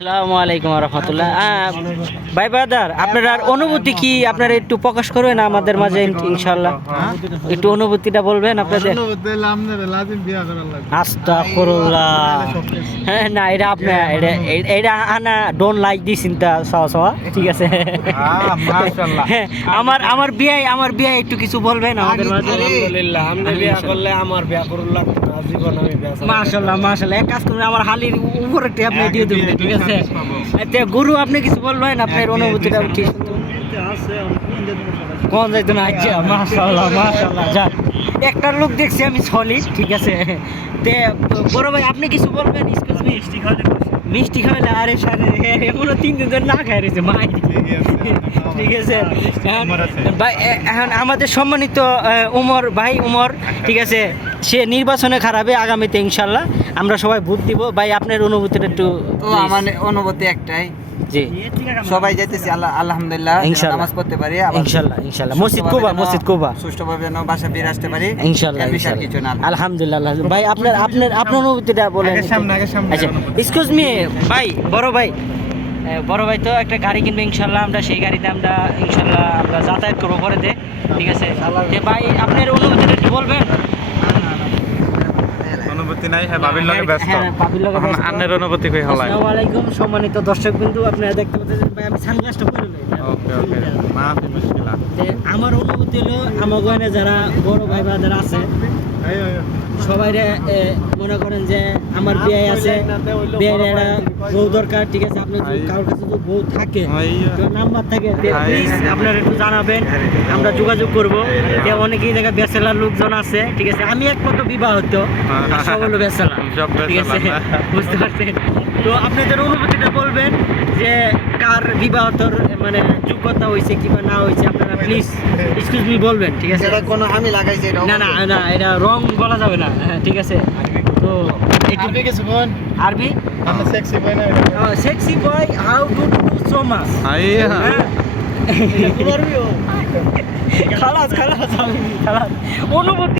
আসসালামু আলাইকুম রহমতুল্লাহ। ভাই ব্রাদার, আপনার অনুভূতি কি আপনারা একটু প্রকাশ করবেন আমাদের মাঝে ইনশাল্লাহ? একটু অনুভূতিটা বলবেন আপনাদের। আস্তাগফিরুল্লাহ। হ্যাঁ না, এটা আপনি এটা আনা ডোন্ট লাইক দিস ইনটা সওয়া ঠিক আছে। হ্যাঁ, আমার বিয়ে একটু কিছু বলবেন আমাদের মাঝে। আলহামদুলিল্লাহ, আমরা বিয়া করলে আমার বিয়া করুন লাগতো না, জীবন আমি বিয়া করব। মাশাআল্লাহ, এক কাজ করুন, আমার হালির উপরে আপনি দিয়ে দেবেন, ঠিক আছে? আচ্ছা গুরু, আপনি কিছু বলবেন আপনার অনুভূতিটা কি? কোন যাইতো না? আচ্ছা মাশাআল্লাহ, যা একটা লোক দেখছি আমি সলিড, ঠিক আছে। তে বড় ভাই, আপনি কিছু বলবেন? Excuse me. মিষ্টি খাওয়ালে আরে সারে এখনো 3 দিন ধরে না খাই রয়েছে মাই, ঠিক আছে। ভাই এখন আমাদের সম্মানিত উমর ভাই, ঠিক আছে, সে নির্বাচনে খারাপে আগামীতে ইনশাল্লাহ আমরা সবাই ভোট দিব। ভাই আপনার অনুভূতিটা একটু। আমার অনুভূতি একটাই, জি সবাই যাইতেছি আলহামদুলিল্লাহ, নামাজ পড়তে পারি ইনশাল্লাহ। মসজিদ কুবা সুষ্ঠুভাবে যেন বাসা ফিরে আসতে পারি ইনশাল্লাহ। কিছু না, আলহামদুলিল্লাহ। ভাই আপনার অনুভূতিটা বলেন। আচ্ছা এক্সকিউজ মি ভাই, বড় ভাই তো একটা গাড়ি কিনবে ইনশাল্লাহ, আমরা সেই গাড়িতে আমরা ইনশাল্লাহ আমরা যাতায়াত করবো পরে, ঠিক আছে। যে ভাই আপনার অনুভূতিটা একটু বলবেন। অনুভূতি নাই, হ্যাঁ বাবির লগে ব্যস্ত। আন্নের অনুভূতি কই হলাই। আসসালামু আলাইকুম সম্মানিত দর্শকবৃন্দু, আপনারা দেখতে পাচ্ছেন ভাই আমি সানগ্লাসটা পরে লই। ওকে মাফি মুশকিল। আমার অনুভূতি হলো আমার গোয়ানে যারা বড় ভাই ব্রাদার আছে সবাই মনে করেন যে আমার বিয়ে আছে, বিয়ের একটা বউ দরকার, ঠিক আছে। আপনার যদি কারোর কাছে যদি বউ থাকে, নাম্বার থাকে, প্লিজ আপনারা একটু জানাবেন, আমরা যোগাযোগ করবো। অনেকেই জায়গায় ব্যাচেলার লোকজন আছে, ঠিক আছে। আমি একমাত্র বিবাহিত, সব হলো ব্যাচেলার, ঠিক আছে, বুঝতে পারছেন? তো আপনাদের অনুভূতিটা বলবেন যে কার বিবাহতর মানে যোগ্যতা হয়েছে কিংবা না হয়েছে, আপনারা প্লিজ এক্সকিউজ মি বলবেন, ঠিক আছে। কোনো আমি লাগাইছি না এটা রং বলা যাবে না, হ্যাঁ ঠিক আছে। তো একটু আরবি sexy boy how do so much খালাস অনুভূতি